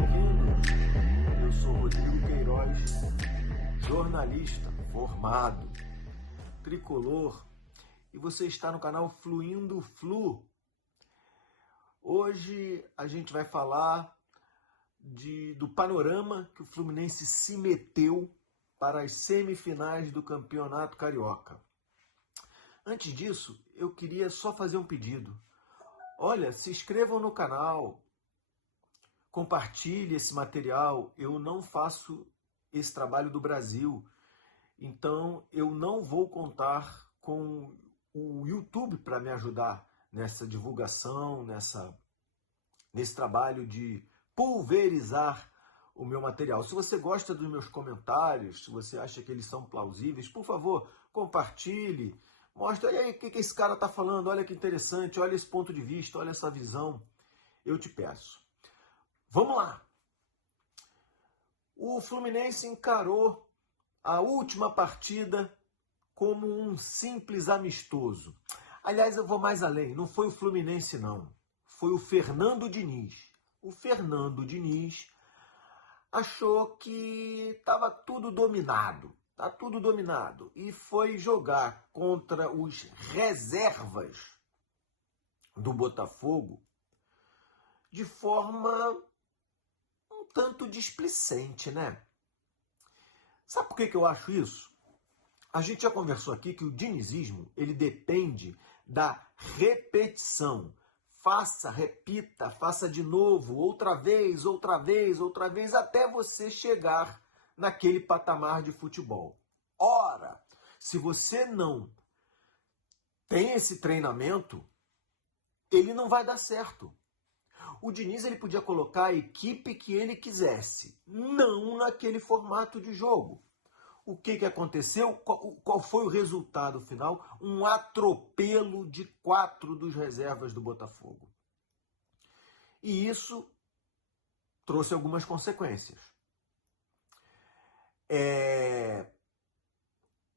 bem-vindos. Eu sou Rodrigo Queiroz, jornalista formado, tricolor, e você está no canal Fluindo Flu. Hoje a gente vai falar do panorama que o Fluminense se meteu para as semifinais do Campeonato Carioca. Antes disso, eu queria só fazer um pedido. Olha, se inscrevam no canal, compartilhe esse material. Eu não faço esse trabalho do Brasil, então eu não vou contar com o YouTube para me ajudar nessa divulgação, nesse trabalho de pulverizar o meu material. Se você gosta dos meus comentários, se você acha que eles são plausíveis, por favor, compartilhe. Mostra, olha aí o que esse cara está falando, olha que interessante, olha esse ponto de vista, olha essa visão. Eu te peço. Vamos lá. O Fluminense encarou a última partida como um simples amistoso. Aliás, eu vou mais além, não foi o Fluminense não, foi o Fernando Diniz. O Fernando Diniz achou que estava tudo dominado. Está tudo dominado. E foi jogar contra os reservas do Botafogo de forma um tanto displicente, né? Sabe por que eu acho isso? A gente já conversou aqui que o dinizismo, ele depende da repetição. Faça, repita, faça de novo, outra vez, até você chegar naquele patamar de futebol. Ora, se você não tem esse treinamento, ele não vai dar certo. O Diniz ele podia colocar a equipe que ele quisesse, não naquele formato de jogo. O que aconteceu? Qual foi o resultado final? Um atropelo de 4 dos reservas do Botafogo. E isso trouxe algumas consequências.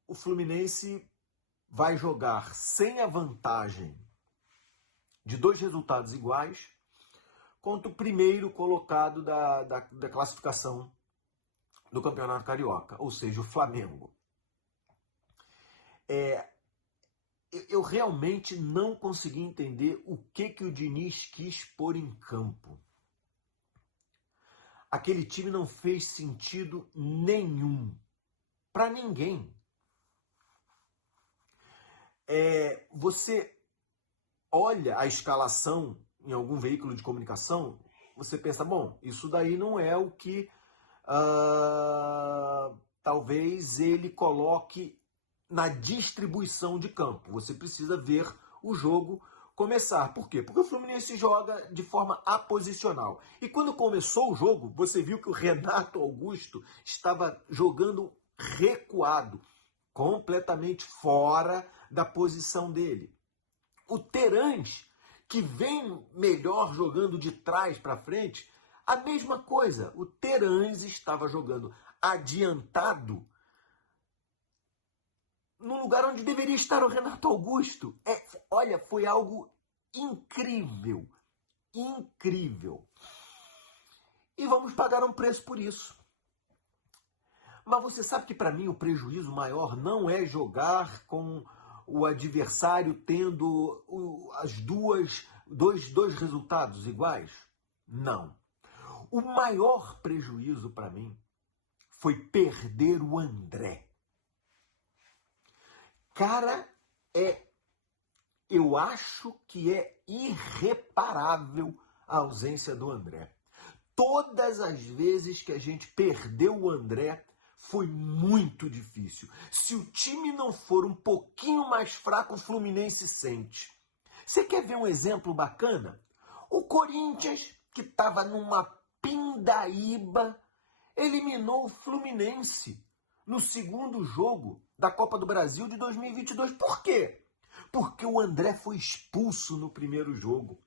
O Fluminense vai jogar sem a vantagem de 2 resultados iguais contra o primeiro colocado da classificação do Campeonato Carioca, ou seja, o Flamengo. Eu realmente não consegui entender o que o Diniz quis pôr em campo. Aquele time não fez sentido nenhum para ninguém. Você olha a escalação em algum veículo de comunicação, você pensa, bom, isso daí não é o que talvez ele coloque na distribuição de campo. Você precisa ver o jogo começar. Por quê? Porque o Fluminense joga de forma aposicional. E quando começou o jogo, você viu que o Renato Augusto estava jogando recuado, completamente fora da posição dele. O Terãs, que vem melhor jogando de trás para frente, a mesma coisa. O Terãs estava jogando adiantado no lugar onde deveria estar o Renato Augusto. Olha, foi algo incrível. Incrível. E vamos pagar um preço por isso. Mas você sabe que para mim o prejuízo maior não é jogar com o adversário tendo dois resultados iguais? Não. O maior prejuízo para mim foi perder o André. Cara, eu acho que é irreparável a ausência do André. Todas as vezes que a gente perdeu o André, foi muito difícil. Se o time não for um pouquinho mais fraco, o Fluminense sente. Você quer ver um exemplo bacana? O Corinthians, que estava numa pindaíba, eliminou o Fluminense no segundo jogo da Copa do Brasil de 2022. Por quê? Porque o André foi expulso no primeiro jogo.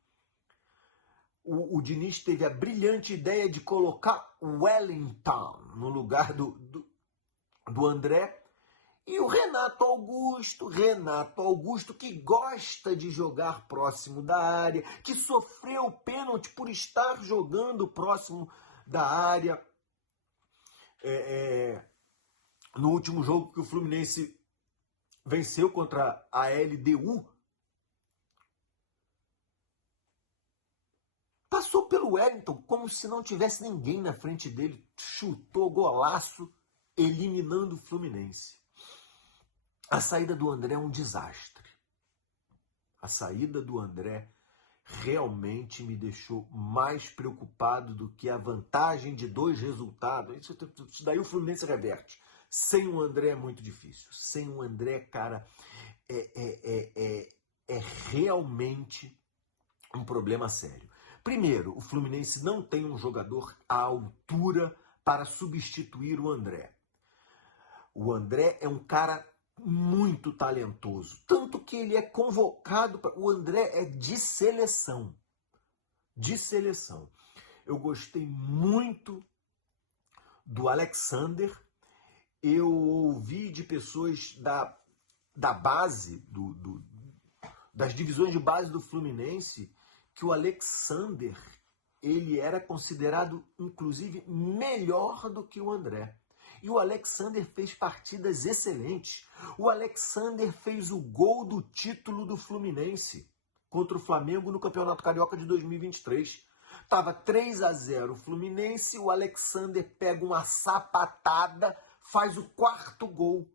O Diniz teve a brilhante ideia de colocar o Wellington no lugar do André. E o Renato Augusto que gosta de jogar próximo da área, que sofreu pênalti por estar jogando próximo da área. No último jogo que o Fluminense venceu contra a LDU, passou pelo Wellington como se não tivesse ninguém na frente dele, chutou golaço, eliminando o Fluminense. A saída do André é um desastre. A saída do André realmente me deixou mais preocupado do que a vantagem de 2 resultados. Isso daí o Fluminense reverte. Sem o André é muito difícil. Sem o André, cara, é realmente um problema sério. Primeiro, o Fluminense não tem um jogador à altura para substituir o André. O André é um cara muito talentoso, tanto que ele é convocado para... O André é de seleção. De seleção. Eu gostei muito do Alexander. Eu ouvi de pessoas da base, das divisões de base do Fluminense, que o Alexander, ele era considerado, inclusive, melhor do que o André. E o Alexander fez partidas excelentes. O Alexander fez o gol do título do Fluminense contra o Flamengo no Campeonato Carioca de 2023. Tava 3-0 o Fluminense, o Alexander pega uma sapatada, faz o 4º gol.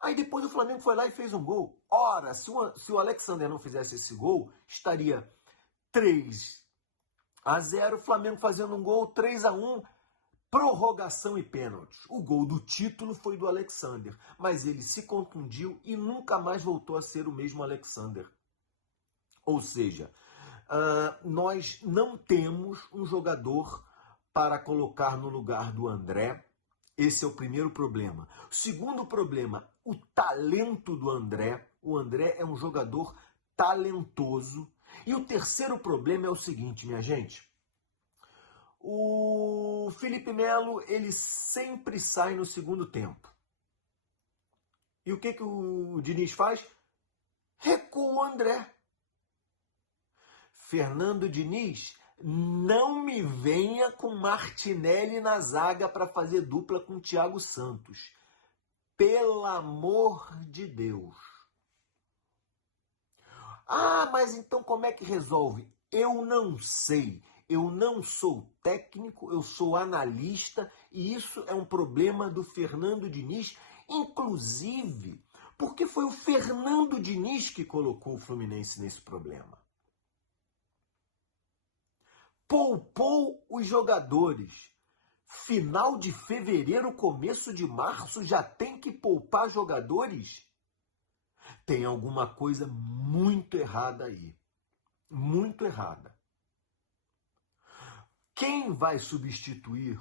Aí depois o Flamengo foi lá e fez um gol. Ora, se o Alexander não fizesse esse gol, estaria 3-0, o Flamengo fazendo um gol, 3-1, prorrogação e pênalti. O gol do título foi do Alexander, mas ele se contundiu e nunca mais voltou a ser o mesmo Alexander. Ou seja, nós não temos um jogador para colocar no lugar do André. Esse é o primeiro problema. O segundo problema, o talento do André. O André é um jogador talentoso. E o terceiro problema é o seguinte, minha gente. O Felipe Melo, ele sempre sai no segundo tempo. E o que o Diniz faz? Recua o André. Fernando Diniz, não me venha com Martinelli na zaga para fazer dupla com Thiago Santos. Pelo amor de Deus. Ah, mas então como é que resolve? Eu não sei. Eu não sou técnico, eu sou analista e isso é um problema do Fernando Diniz, inclusive porque foi o Fernando Diniz que colocou o Fluminense nesse problema. Poupou os jogadores. Final de fevereiro, começo de março, já tem que poupar jogadores? Tem alguma coisa muito errada aí. Muito errada. Quem vai substituir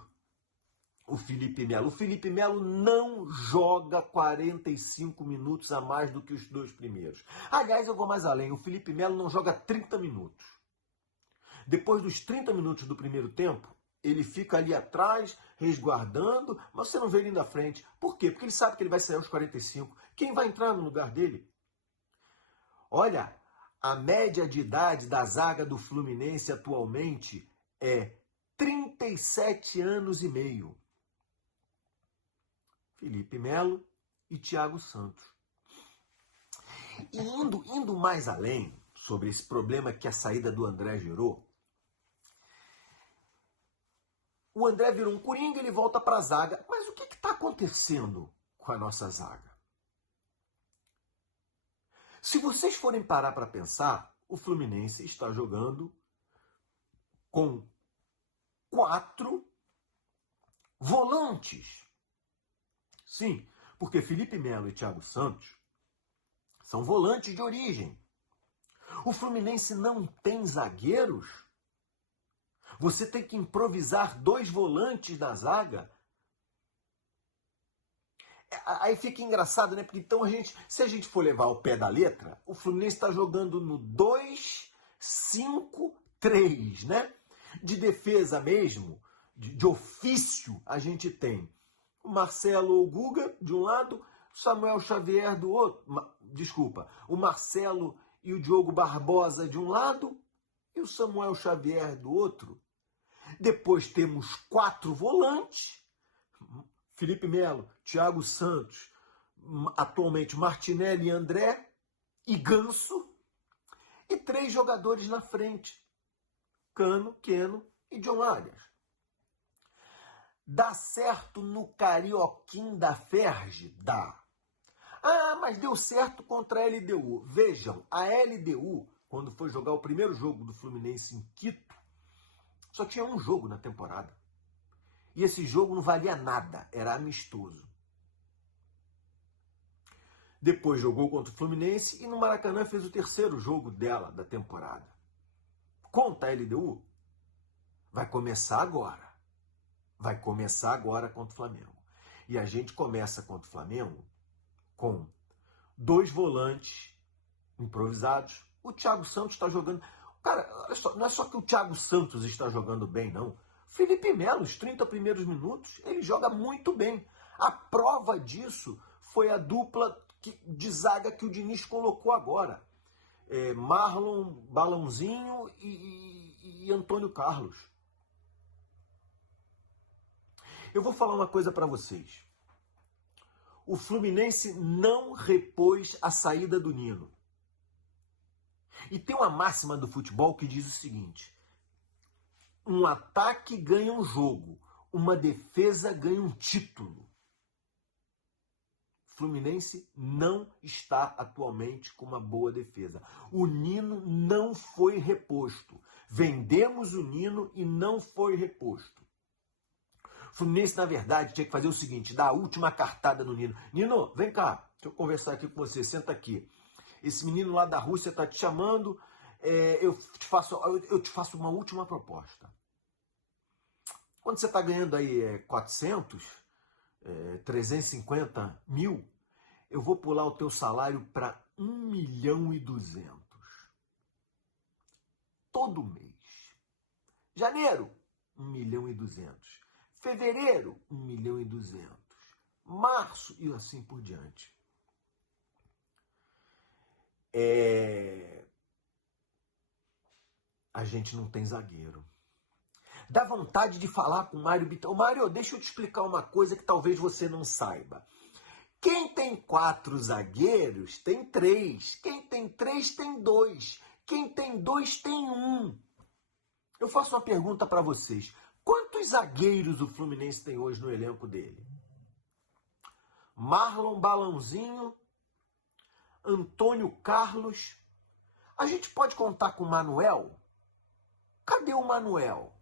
o Felipe Melo? O Felipe Melo não joga 45 minutos a mais do que os 2 primeiros. Aliás, eu vou mais além. O Felipe Melo não joga 30 minutos. Depois dos 30 minutos do primeiro tempo, ele fica ali atrás, resguardando, mas você não vê ele indo à frente. Por quê? Porque ele sabe que ele vai sair aos 45. Quem vai entrar no lugar dele? Olha, a média de idade da zaga do Fluminense atualmente é 37 anos e meio. Felipe Melo e Thiago Santos. E indo mais além sobre esse problema que a saída do André gerou, o André virou um coringa, ele volta para a zaga. Mas o que está acontecendo com a nossa zaga? Se vocês forem parar para pensar, o Fluminense está jogando com 4 volantes. Sim, porque Felipe Melo e Thiago Santos são volantes de origem. O Fluminense não tem zagueiros. Você tem que improvisar 2 volantes na zaga. Aí fica engraçado, né? Porque então se a gente for levar ao pé da letra, o Fluminense está jogando no 2-5-3, né? De defesa mesmo, de ofício, a gente tem o Marcelo ou Guga de um lado, Samuel Xavier do outro. O Marcelo e o Diogo Barbosa de um lado e o Samuel Xavier do outro. Depois temos 4 volantes, Felipe Melo, Thiago Santos, atualmente Martinelli e André, e Ganso, e 3 jogadores na frente, Cano, Keno e John Arias. Dá certo no Carioquim da Ferge? Dá. Ah, mas deu certo contra a LDU. Vejam, a LDU, quando foi jogar o primeiro jogo do Fluminense em Quito, só tinha um jogo na temporada. E esse jogo não valia nada, era amistoso. Depois jogou contra o Fluminense e no Maracanã fez o terceiro jogo dela da temporada. Contra a LDU, vai começar agora. Vai começar agora contra o Flamengo. E a gente começa contra o Flamengo com 2 volantes improvisados. O Thiago Santos está jogando... Cara, não é só que o Thiago Santos está jogando bem, não. Felipe Melo, os 30 primeiros minutos, ele joga muito bem. A prova disso foi a dupla de zaga que o Diniz colocou agora. Marlon, Balãozinho e Antônio Carlos. Eu vou falar uma coisa para vocês. O Fluminense não repôs a saída do Nino. E tem uma máxima do futebol que diz o seguinte: um ataque ganha um jogo, uma defesa ganha um título. O Fluminense não está atualmente com uma boa defesa. O Nino não foi reposto. Vendemos o Nino e não foi reposto. O Fluminense, na verdade, tinha que fazer o seguinte: dar a última cartada no Nino. Nino, vem cá, deixa eu conversar aqui com você, senta aqui. Esse menino lá da Rússia está te chamando, eu te faço uma última proposta. Quando você está ganhando aí 400, 350 mil, eu vou pular o teu salário para 1.200.000. Todo mês. Janeiro, 1.200.000. Fevereiro, 1.200.000. Março e assim por diante. A gente não tem zagueiro. Dá vontade de falar com o Mário Bittencourt. Mário, deixa eu te explicar uma coisa que talvez você não saiba. Quem tem 4 zagueiros tem 3. Quem tem 3 tem 2. Quem tem 2 tem 1. Eu faço uma pergunta para vocês. Quantos zagueiros o Fluminense tem hoje no elenco dele? Marlon, Balãozinho, Antônio Carlos. A gente pode contar com o Manuel? Cadê o Manuel?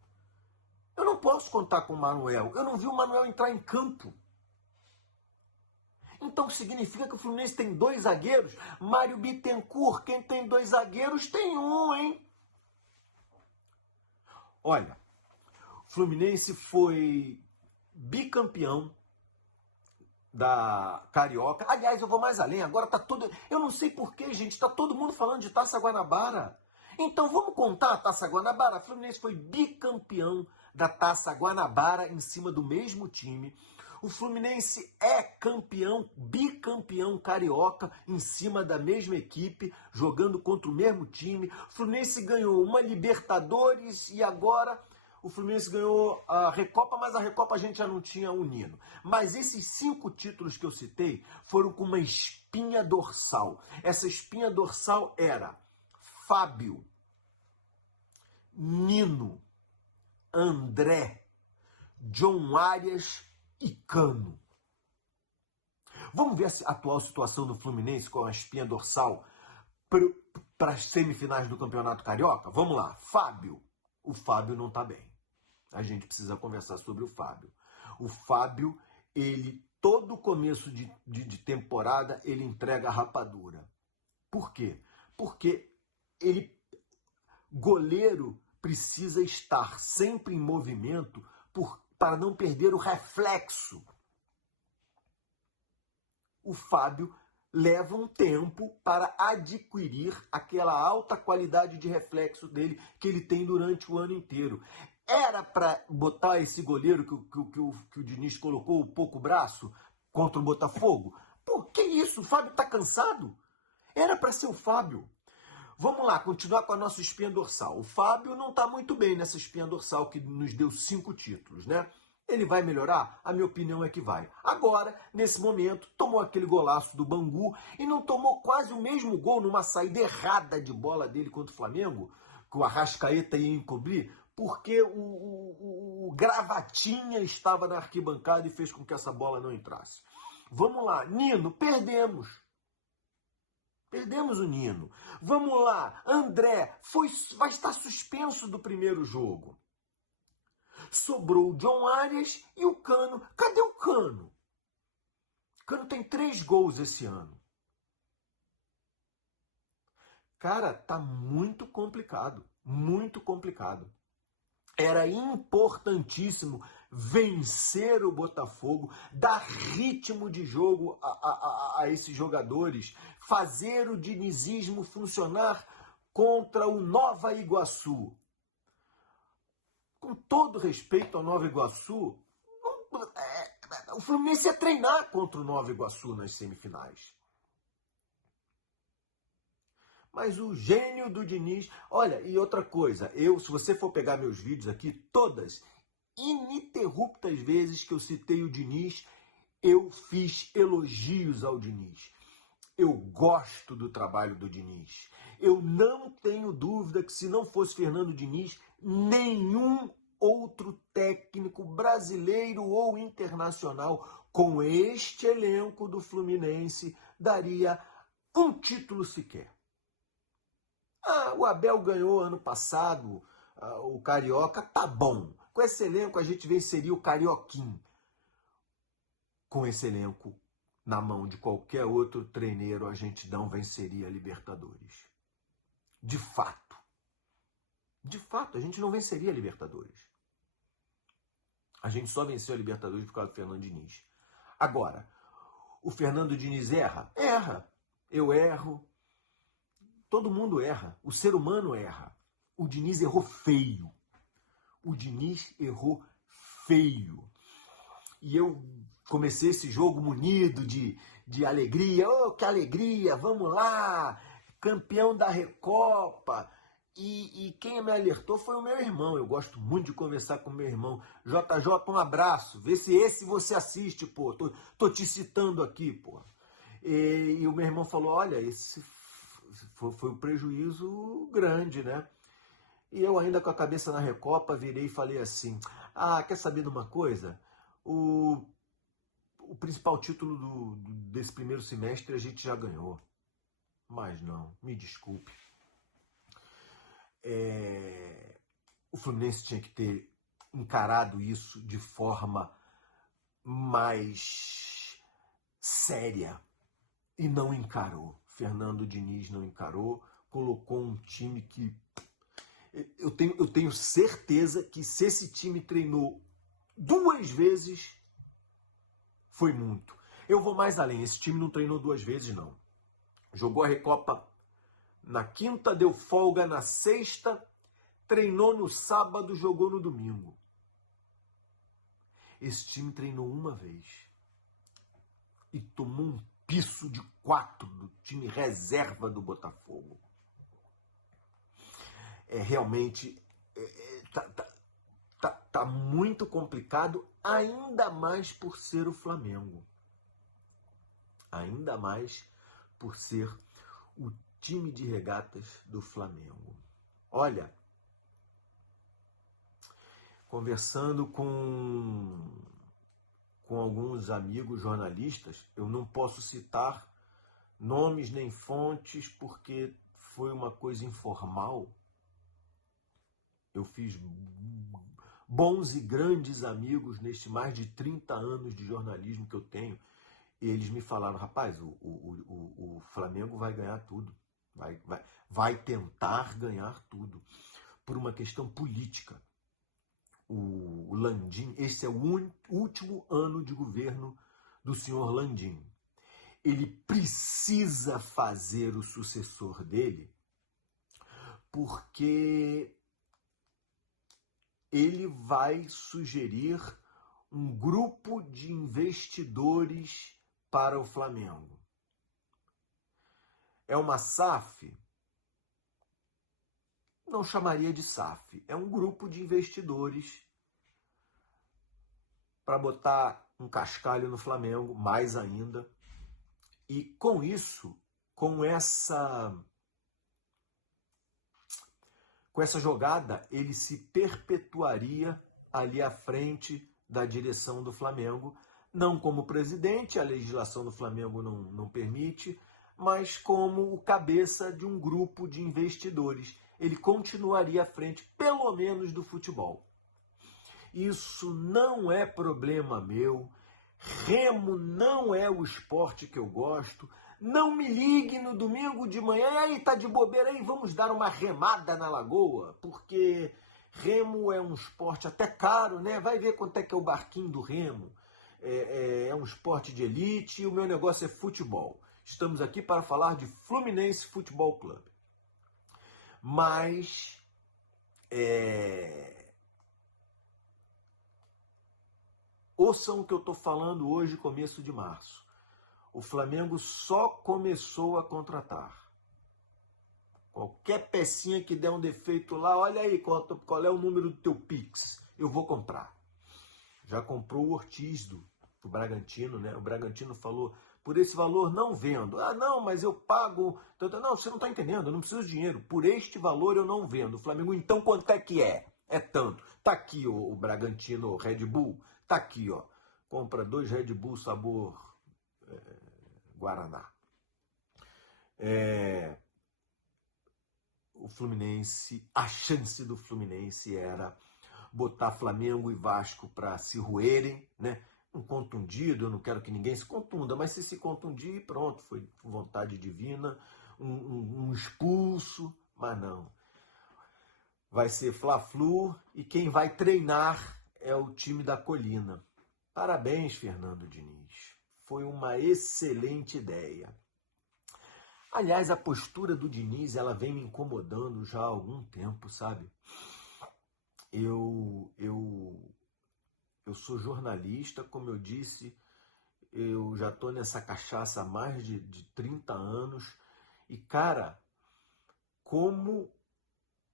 Eu não posso contar com o Manuel. Eu não vi o Manuel entrar em campo. Então significa que o Fluminense tem 2 zagueiros? Mário Bittencourt, quem tem 2 zagueiros tem 1, hein? Olha, o Fluminense foi bicampeão da Carioca. Aliás, eu vou mais além. Agora tá todo... Eu não sei porquê, gente. Tá todo mundo falando de Taça Guanabara. Então vamos contar a Taça Guanabara? O Fluminense foi bicampeão da Taça Guanabara em cima do mesmo time. O Fluminense é campeão, bicampeão carioca em cima da mesma equipe, jogando contra o mesmo time. O Fluminense ganhou uma Libertadores e agora o Fluminense ganhou a Recopa, mas a Recopa a gente já não tinha o Nino. Mas esses 5 títulos que eu citei foram com uma espinha dorsal. Essa espinha dorsal era Fábio, Nino, André, John Arias e Cano. Vamos ver a atual situação do Fluminense com a espinha dorsal para as semifinais do Campeonato Carioca? Vamos lá. Fábio. O Fábio não está bem. A gente precisa conversar sobre o Fábio. O Fábio, ele, todo começo de temporada, ele entrega a rapadura. Por quê? Porque goleiro precisa estar sempre em movimento para não perder o reflexo. O Fábio leva um tempo para adquirir aquela alta qualidade de reflexo dele que ele tem durante o ano inteiro. Era para botar esse goleiro que o Diniz colocou o pouco braço contra o Botafogo? Pô, que isso? O Fábio tá cansado? Era para ser o Fábio. Vamos lá, continuar com a nossa espinha dorsal. O Fábio não está muito bem nessa espinha dorsal que nos deu 5 títulos, né? Ele vai melhorar? A minha opinião é que vai. Agora, nesse momento, tomou aquele golaço do Bangu e não tomou quase o mesmo gol numa saída errada de bola dele contra o Flamengo, que o Arrascaeta ia encobrir, porque o Gravatinha estava na arquibancada e fez com que essa bola não entrasse. Vamos lá, Nino, perdemos. Perdemos o Nino. Vamos lá, André vai estar suspenso do primeiro jogo. Sobrou o John Arias e o Cano. Cadê o Cano? O Cano tem 3 gols esse ano. Cara, tá muito complicado. Muito complicado. Era importantíssimo vencer o Botafogo, dar ritmo de jogo a esses jogadores, fazer o dinizismo funcionar contra o Nova Iguaçu. Com todo respeito ao Nova Iguaçu, o Fluminense ia treinar contra o Nova Iguaçu nas semifinais. Mas o gênio do Diniz... Olha, e outra coisa, se você for pegar meus vídeos aqui, todas ininterruptas vezes que eu citei o Diniz, eu fiz elogios ao Diniz. Eu gosto do trabalho do Diniz. Eu não tenho dúvida que se não fosse Fernando Diniz, nenhum outro técnico brasileiro ou internacional com este elenco do Fluminense daria um título sequer. O Abel ganhou ano passado o Carioca, tá bom. Com esse elenco a gente venceria o Carioquim. Com esse elenco na mão de qualquer outro treineiro, a gente não venceria a Libertadores. De fato. De fato, a gente não venceria a Libertadores. A gente só venceu a Libertadores por causa do Fernando Diniz. Agora, o Fernando Diniz erra? Erra. Eu erro. Todo mundo erra. O ser humano erra. O Diniz errou feio. O Diniz errou feio. E eu comecei esse jogo munido de alegria. Oh, que alegria! Vamos lá! Campeão da Recopa. E quem me alertou foi o meu irmão. Eu gosto muito de conversar com o meu irmão. JJ, um abraço. Vê se esse você assiste, pô. Tô te citando aqui, pô. E o meu irmão falou, olha, esse foi um prejuízo grande, né? E eu ainda com a cabeça na Recopa virei e falei assim, quer saber de uma coisa? O principal título desse primeiro semestre a gente já ganhou. Mas não, me desculpe. O Fluminense tinha que ter encarado isso de forma mais séria e não encarou. Fernando Diniz não encarou, colocou um time que eu tenho certeza que se esse time treinou 2 vezes, foi muito. Eu vou mais além, esse time não treinou 2 vezes, não. Jogou a Recopa na quinta, deu folga na sexta, treinou no sábado, jogou no domingo. Esse time treinou 1 vez e tomou um piso de 4 do time reserva do Botafogo. Realmente tá muito complicado, ainda mais por ser o Flamengo. Ainda mais por ser o time de regatas do Flamengo. Olha, conversando com alguns amigos jornalistas, eu não posso citar nomes nem fontes porque foi uma coisa informal. Eu fiz bons e grandes amigos neste mais de 30 anos de jornalismo que eu tenho. E eles me falaram, rapaz, o Flamengo vai ganhar tudo. Vai tentar ganhar tudo. Por uma questão política. O Landim, esse é o último ano de governo do senhor Landim. Ele precisa fazer o sucessor dele porque ele vai sugerir um grupo de investidores para o Flamengo. É uma SAF não chamaria de SAF. É um grupo de investidores para botar um cascalho no Flamengo, mais ainda. E com isso, com essa jogada, ele se perpetuaria ali à frente da direção do Flamengo, não como presidente, a legislação do Flamengo não permite, mas como o cabeça de um grupo de investidores. Ele continuaria à frente, pelo menos, do futebol. Isso não é problema meu. Remo não é o esporte que eu gosto. Não me ligue no domingo de manhã. E aí, tá de bobeira aí? Vamos dar uma remada na lagoa? Porque remo é um esporte até caro, né? Vai ver quanto é que é o barquinho do remo. É um esporte de elite e o meu negócio é futebol. Estamos aqui para falar de Fluminense Futebol Clube. Mas ouçam o que eu estou falando hoje, começo de março. O Flamengo só começou a contratar. Qualquer pecinha que der um defeito lá, olha aí qual é o número do teu Pix, eu vou comprar. Já comprou o Ortiz do Bragantino, né? O Bragantino falou, por esse valor não vendo. Ah, não, mas eu pago... Não, você não está entendendo, eu não preciso de dinheiro. Por este valor eu não vendo. O Flamengo, então, quanto é que é? É tanto. Tá aqui o Bragantino Red Bull. Tá aqui, ó. Compra 2 Red Bull sabor Guaraná. O Fluminense, a chance do Fluminense era botar Flamengo e Vasco para se roerem, né? Um contundido, eu não quero que ninguém se contunda, mas se contundir, pronto, foi vontade divina, um expulso, mas não. Vai ser Fla-Flu e quem vai treinar é o time da Colina. Parabéns, Fernando Diniz. Foi uma excelente ideia. Aliás, a postura do Diniz, ela vem me incomodando já há algum tempo, sabe? Eu sou jornalista, como eu disse, eu já estou nessa cachaça há mais de 30 anos. E, cara, como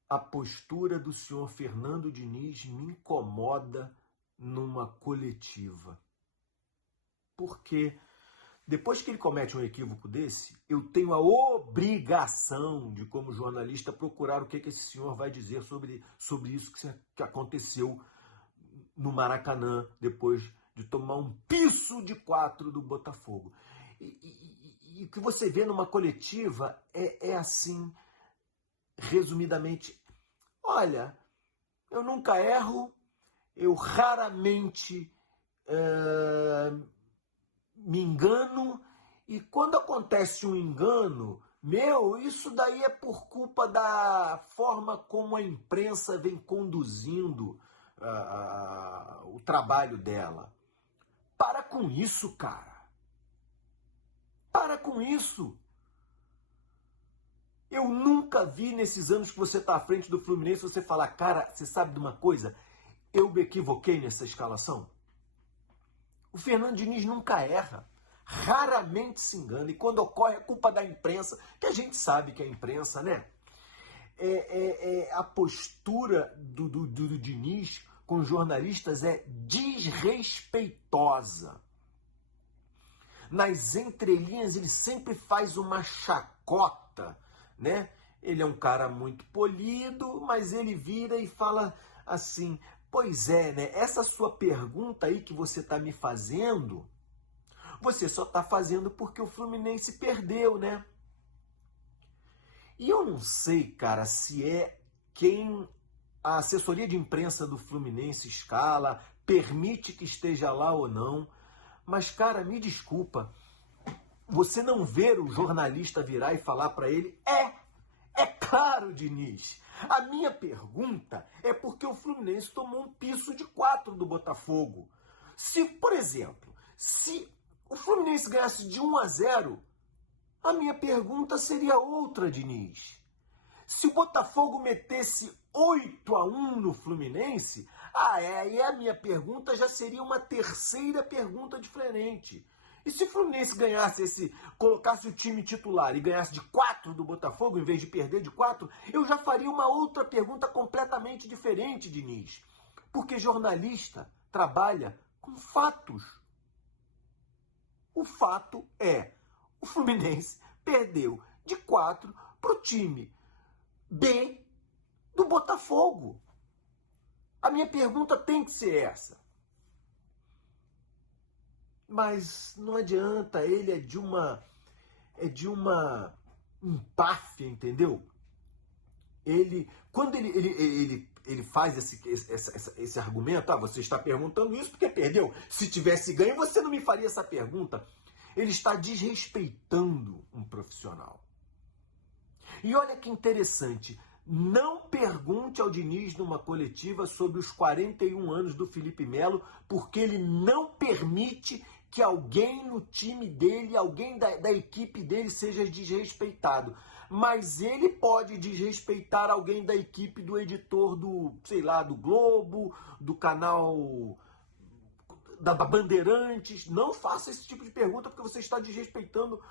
a postura do senhor Fernando Diniz me incomoda numa coletiva. Porque depois que ele comete um equívoco desse, eu tenho a obrigação de, como jornalista, procurar o que esse senhor vai dizer sobre isso que aconteceu no Maracanã, depois de tomar um piso de 4 do Botafogo. E o que você vê numa coletiva é assim, resumidamente, olha, eu nunca erro, eu raramente me engano, e quando acontece um engano, isso daí é por culpa da forma como a imprensa vem conduzindo o trabalho dela. Para com isso, cara. Para com isso. Eu nunca vi nesses anos que você está à frente do Fluminense você falar, cara, você sabe de uma coisa? Eu me equivoquei nessa escalação. O Fernando Diniz nunca erra. Raramente se engana. E quando ocorre é culpa da imprensa, que a gente sabe que a imprensa, né? A postura do Diniz com jornalistas é desrespeitosa. Nas entrelinhas ele sempre faz uma chacota, né? Ele é um cara muito polido, mas ele vira e fala assim, pois é, né? Essa sua pergunta aí que você está me fazendo, você só está fazendo porque o Fluminense perdeu, né? E eu não sei, cara, se é quem a assessoria de imprensa do Fluminense escala, permite que esteja lá ou não. Mas, cara, me desculpa, você não ver o jornalista virar e falar para ele, é claro, Diniz. A minha pergunta é porque o Fluminense tomou um piso de 4 do Botafogo. Se, por exemplo, se o Fluminense ganhasse de 1-0, a minha pergunta seria outra, Diniz. Se o Botafogo metesse 8-1 no Fluminense, aí a minha pergunta já seria uma terceira pergunta diferente. E se o Fluminense ganhasse colocasse o time titular e ganhasse de 4 do Botafogo, em vez de perder de 4, eu já faria uma outra pergunta completamente diferente, Diniz. Porque jornalista trabalha com fatos. O fato é, o Fluminense perdeu de 4 para o time B do Botafogo. A minha pergunta tem que ser essa. Mas não adianta, ele é de uma empáfia, entendeu? Quando ele faz esse argumento, você está perguntando isso porque perdeu. Se tivesse ganho, você não me faria essa pergunta. Ele está desrespeitando um profissional. E olha que interessante, não pergunte ao Diniz numa coletiva sobre os 41 anos do Felipe Melo, porque ele não permite que alguém no time dele, alguém da equipe dele seja desrespeitado. Mas ele pode desrespeitar alguém da equipe do editor do Globo, do canal da Bandeirantes. Não faça esse tipo de pergunta porque você está desrespeitando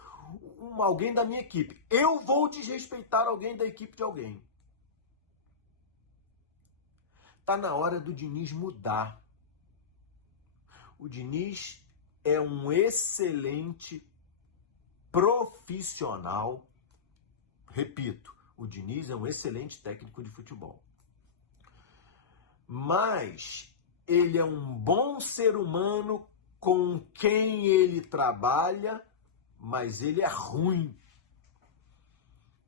alguém da minha equipe. Eu vou desrespeitar alguém da equipe de alguém. Tá na hora do Diniz mudar. O Diniz é um excelente profissional. Repito, o Diniz é um excelente técnico de futebol. Mas ele é um bom ser humano com quem ele trabalha, mas ele é ruim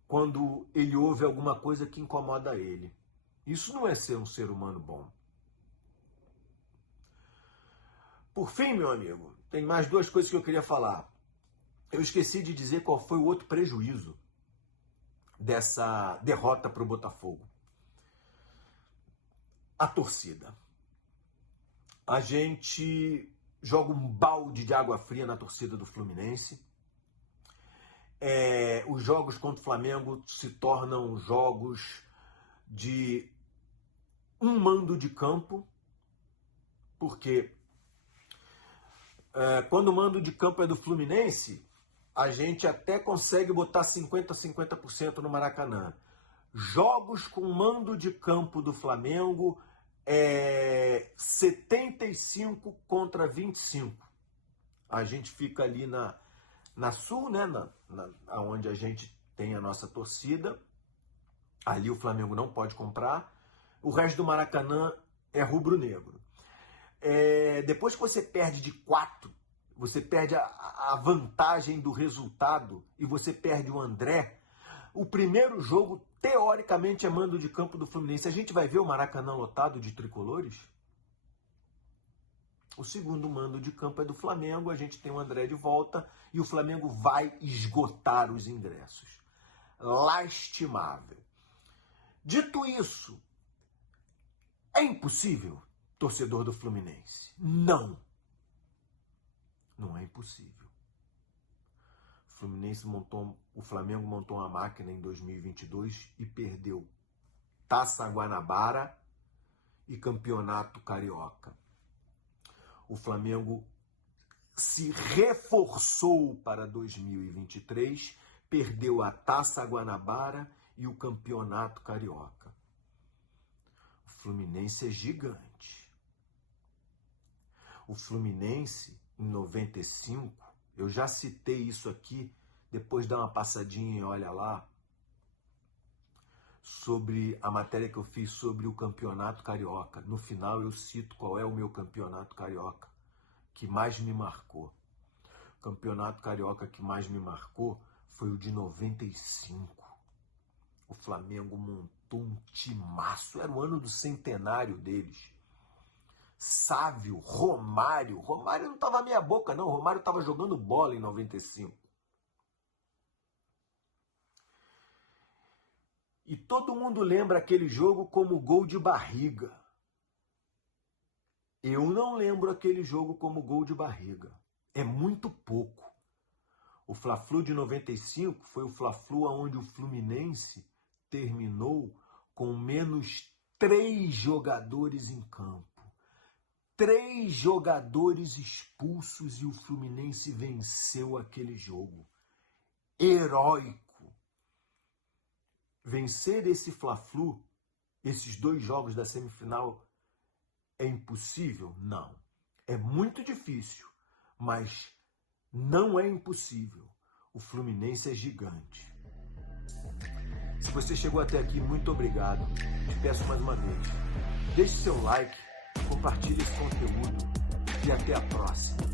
quando ele ouve alguma coisa que incomoda ele. Isso não é ser um ser humano bom. Por fim, meu amigo, tem mais 2 coisas que eu queria falar. Eu esqueci de dizer qual foi o outro prejuízo dessa derrota para o Botafogo. A torcida. A gente joga um balde de água fria na torcida do Fluminense. Os jogos contra o Flamengo se tornam jogos de um mando de campo, porque quando o mando de campo é do Fluminense, a gente até consegue botar 50% no Maracanã. Jogos com mando de campo do Flamengo 75 contra 25. A gente fica ali na Sul, né, onde a gente tem a nossa torcida. Ali o Flamengo não pode comprar. O resto do Maracanã é rubro-negro. Depois que você perde de 4, você perde a vantagem do resultado e você perde o André, o primeiro jogo, teoricamente, é mando de campo do Fluminense. A gente vai ver o Maracanã lotado de tricolores? O segundo mando de campo é do Flamengo, a gente tem o André de volta e o Flamengo vai esgotar os ingressos. Lastimável. Dito isso, é impossível, torcedor do Fluminense? Não. Não é impossível. O Flamengo montou uma máquina em 2022 e perdeu Taça Guanabara e Campeonato Carioca. O Flamengo se reforçou para 2023, perdeu a Taça Guanabara e o Campeonato Carioca. O Fluminense é gigante. O Fluminense, em 95, eu já citei isso aqui, depois dá uma passadinha e olha lá, sobre a matéria que eu fiz sobre o Campeonato Carioca. No final eu cito qual é o meu Campeonato Carioca que mais me marcou. O Campeonato Carioca que mais me marcou foi o de 95. O Flamengo montou um timaço, era o ano do centenário deles. Sávio, Romário não estava meia boca não, Romário estava jogando bola em 95. E todo mundo lembra aquele jogo como gol de barriga. Eu não lembro aquele jogo como gol de barriga. É muito pouco. O Fla-Flu de 95 foi o Fla-Flu onde o Fluminense terminou com menos 3 jogadores em campo. 3 jogadores expulsos e o Fluminense venceu aquele jogo. Heróico. Vencer esse Fla-Flu, esses 2 jogos da semifinal, é impossível? Não. É muito difícil, mas não é impossível. O Fluminense é gigante. Se você chegou até aqui, muito obrigado. Te peço mais uma vez, deixe seu like, compartilhe esse conteúdo e até a próxima.